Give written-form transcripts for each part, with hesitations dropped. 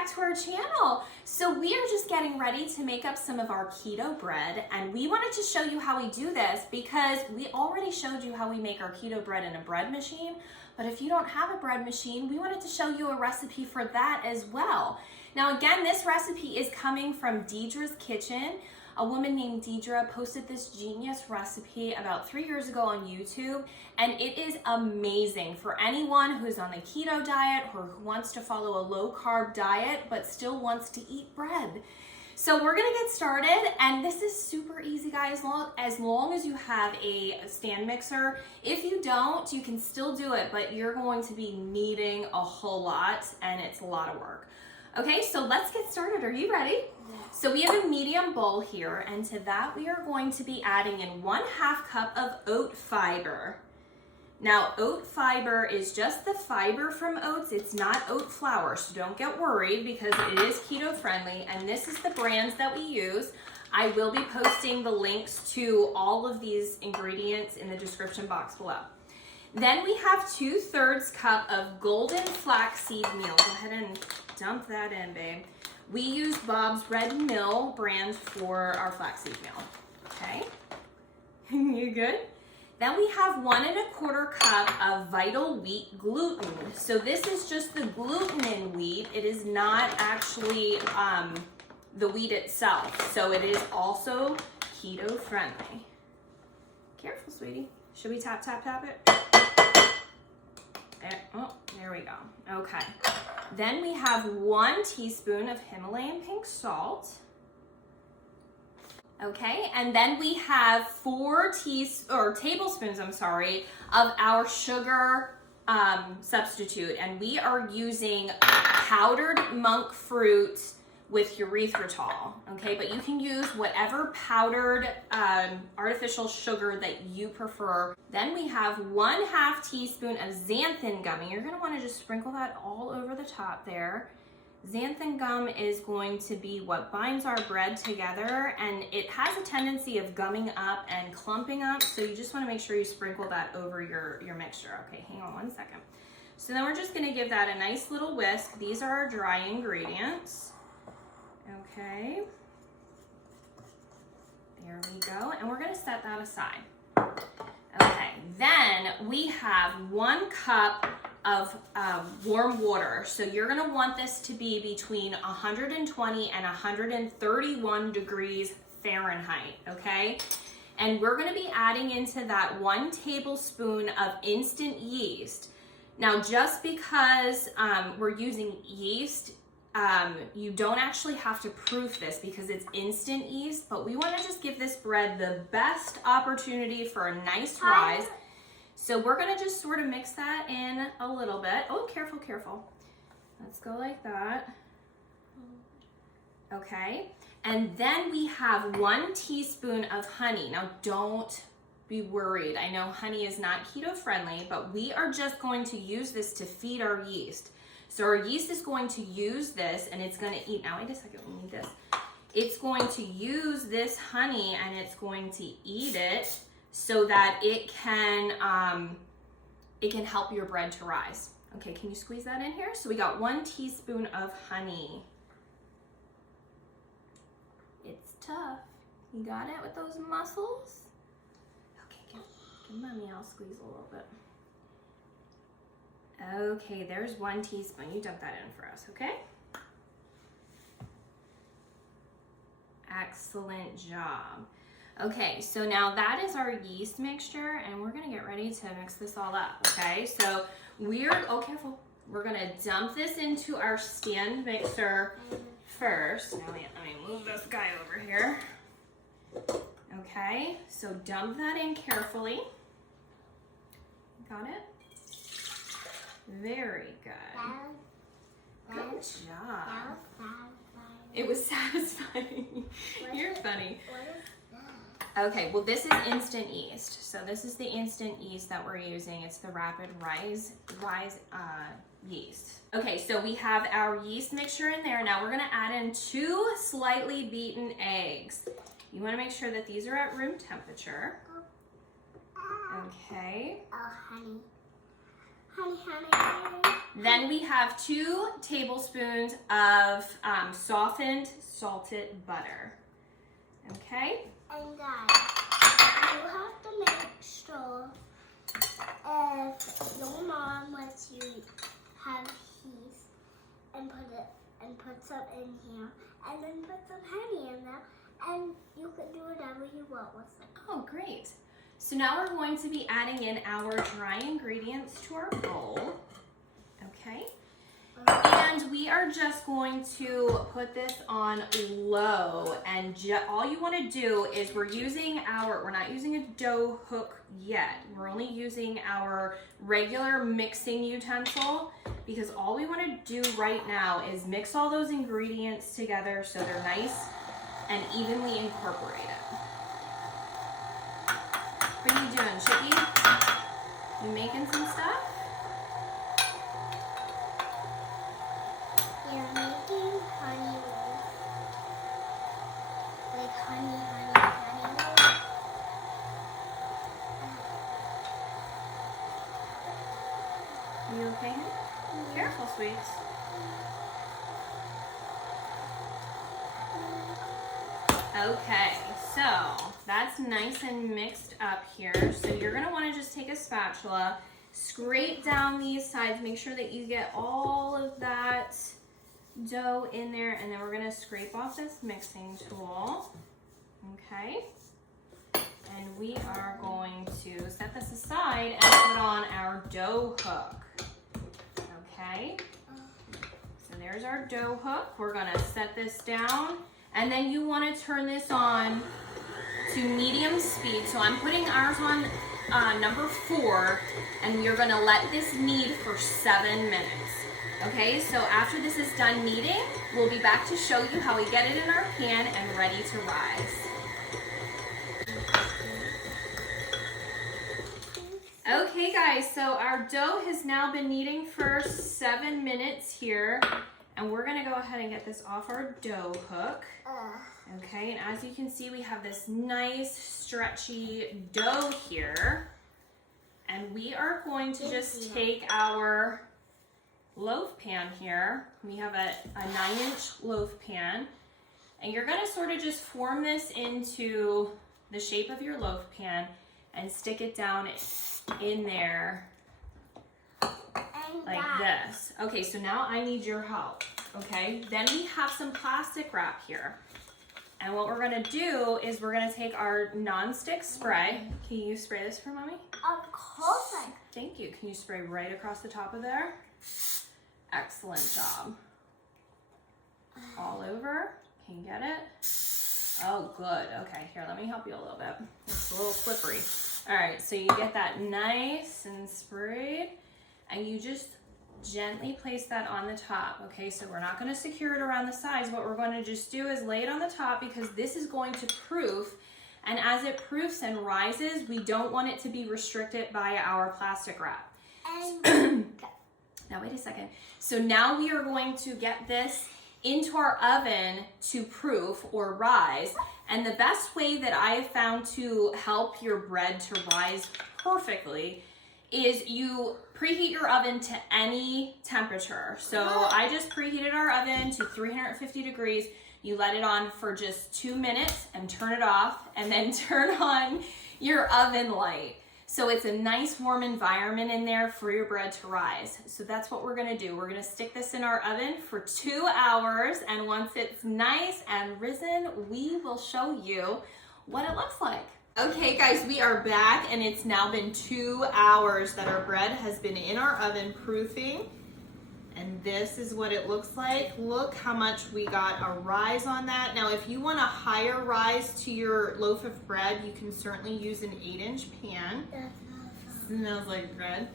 back to our channel. So we are just getting ready to make up some of our keto bread, and we wanted to show you how we do this because we already showed you how we make our keto bread in a bread machine, but if you don't have a bread machine, we wanted to show you a recipe for that as well. Now again, this recipe is coming from Diedre's Kitchen. A woman named Diedre posted this genius recipe about 3 years ago on YouTube, and it is amazing for anyone who's on the keto diet or who wants to follow a low carb diet but still wants to eat bread. So we're gonna get started, and this is super easy, guys, as long as you have a stand mixer. If you don't, you can still do it, but you're going to be kneading a whole lot, and it's a lot of work. Okay, so let's get started. Are you ready? So we have a medium bowl here, and to that we are going to be adding in 1/2 cup of oat fiber. Now, oat fiber is just the fiber from oats. It's not oat flour, so don't get worried because it is keto friendly, and this is the brands that we use. I will be posting the links to all of these ingredients in the description box below. Then we have 2/3 cup of golden flaxseed meal. Go ahead and dump that in, babe. We use Bob's Red Mill brand for our flaxseed meal, okay? You good? Then we have 1 1/4 cup of Vital Wheat gluten. So this is just the gluten in wheat. It is not actually the wheat itself. So it is also keto friendly. Careful, sweetie. Should we tap, tap, tap it? Oh, there we go. Okay. Then we have 1 teaspoon of Himalayan pink salt. Okay, and then we have 4 tablespoons, of our sugar substitute, and we are using powdered monk fruit with erythritol, okay? But you can use whatever powdered artificial sugar that you prefer. Then we have 1/2 teaspoon of xanthan gum, and you're gonna wanna just sprinkle that all over the top there. Xanthan gum is going to be what binds our bread together, and it has a tendency of gumming up and clumping up, so you just wanna make sure you sprinkle that over your mixture. Okay, hang on 1 second. So then we're just gonna give that a nice little whisk. These are our dry ingredients. Okay, there we go, and we're gonna set that aside. Okay, then we have 1 cup of warm water. So you're gonna want this to be between 120 and 131 degrees Fahrenheit, okay? And we're gonna be adding into that 1 tablespoon of instant yeast. Now, just because we're using yeast, you don't actually have to proof this because it's instant yeast, but we want to just give this bread the best opportunity for a nice rise. So we're going to just sort of mix that in a little bit. Oh, careful, careful. Let's go like that. Okay. And then we have 1 teaspoon of honey. Now, don't be worried. I know honey is not keto friendly, but we are just going to use this to feed our yeast. So our yeast is going to use this, and it's going to eat. Now, wait a second, we need this. It's going to use this honey, and it's going to eat it so that it can help your bread to rise. Okay, can you squeeze that in here? So we got 1 teaspoon of honey. It's tough. You got it with those muscles? Okay, give mommy, I'll squeeze a little bit. Okay, there's 1 teaspoon. You dump that in for us, okay? Excellent job. Okay, so now that is our yeast mixture, and we're gonna get ready to mix this all up, okay? So oh, careful. We're gonna dump this into our stand mixer first. Now let me move this guy over here. Okay, so dump that in carefully. Got it? Very good. Good job. It was satisfying. You're funny. Okay, well this is instant yeast. So this is the instant yeast that we're using. It's the rapid rise yeast. Okay, so we have our yeast mixture in there. Now we're gonna add in 2 slightly beaten eggs. You wanna make sure that these are at room temperature. Okay. Oh, honey. Honey, honey, honey. Then we have 2 tablespoons of softened salted butter. Okay? And guys, you have to make sure if your mom lets you have yeast and put some in here, and then put some honey in there, and you can do whatever you want with them. Oh, great. So now we're going to be adding in our dry ingredients to our bowl. Okay? And we are just going to put this on low, and all you want to do is we're not using a dough hook yet. We're only using our regular mixing utensil, because all we want to do right now is mix all those ingredients together so they're nice and evenly incorporated. What are you doing, Chicky? You making some stuff? Yeah, making honey rolls. Like honey rolls. You okay? Careful, sweets. Okay, so that's nice and mixed up here. So you're gonna wanna just take a spatula, scrape down these sides, make sure that you get all of that dough in there, and then we're gonna scrape off this mixing tool, okay? And we are going to set this aside and put on our dough hook, okay? So there's our dough hook. We're gonna set this down, and then you wanna turn this on to medium speed. So I'm putting ours on number 4, and we're gonna let this knead for 7 minutes. Okay, so after this is done kneading, we'll be back to show you how we get it in our pan and ready to rise. Okay guys, so our dough has now been kneading for 7 minutes here, and we're gonna go ahead and get this off our dough hook. Okay, and as you can see, we have this nice stretchy dough here, and we are going to just take our loaf pan here. We have a 9-inch loaf pan, and you're gonna sort of just form this into the shape of your loaf pan and stick it down in there like this. Okay, so now I need your help, okay? Then we have some plastic wrap here. And what we're gonna do is we're gonna take our non-stick spray. Can you spray this for mommy? Of course I can. Thank you. Can you spray right across the top of there? Excellent job. All over. Can you get it? Oh, good. Okay, here, let me help you a little bit. It's a little slippery. All right, so you get that nice and sprayed, and you just gently place that on the top. Okay, so we're not going to secure it around the sides. What we're going to just do is lay it on the top, because this is going to proof, and as it proofs and rises, we don't want it to be restricted by our plastic wrap. Now wait a second. So now we are going to get this into our oven to proof or rise, and the best way that I have found to help your bread to rise perfectly is you preheat your oven to any temperature. So I just preheated our oven to 350 degrees. You let it on for just 2 minutes and turn it off, and then turn on your oven light. So it's a nice warm environment in there for your bread to rise. So that's what we're gonna do. We're gonna stick this in our oven for 2 hours, and once it's nice and risen, we will show you what it looks like. Okay guys, we are back, and it's now been 2 hours that our bread has been in our oven proofing. And this is what it looks like. Look how much we got a rise on that. Now, if you want a higher rise to your loaf of bread, you can certainly use an 8-inch pan. Smells like bread.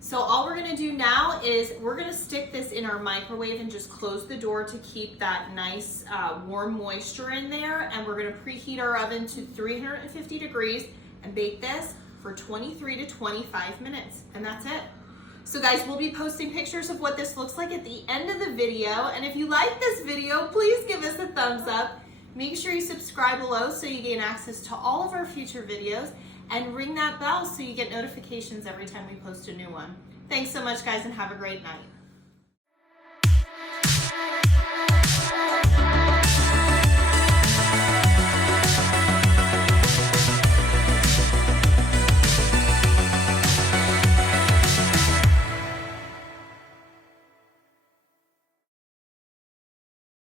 So all we're gonna do now is we're gonna stick this in our microwave and just close the door to keep that nice warm moisture in there. And we're gonna preheat our oven to 350 degrees and bake this for 23 to 25 minutes. And that's it. So guys, we'll be posting pictures of what this looks like at the end of the video. And if you like this video, please give us a thumbs up. Make sure you subscribe below so you gain access to all of our future videos, and ring that bell so you get notifications every time we post a new one. Thanks so much, guys, and have a great night.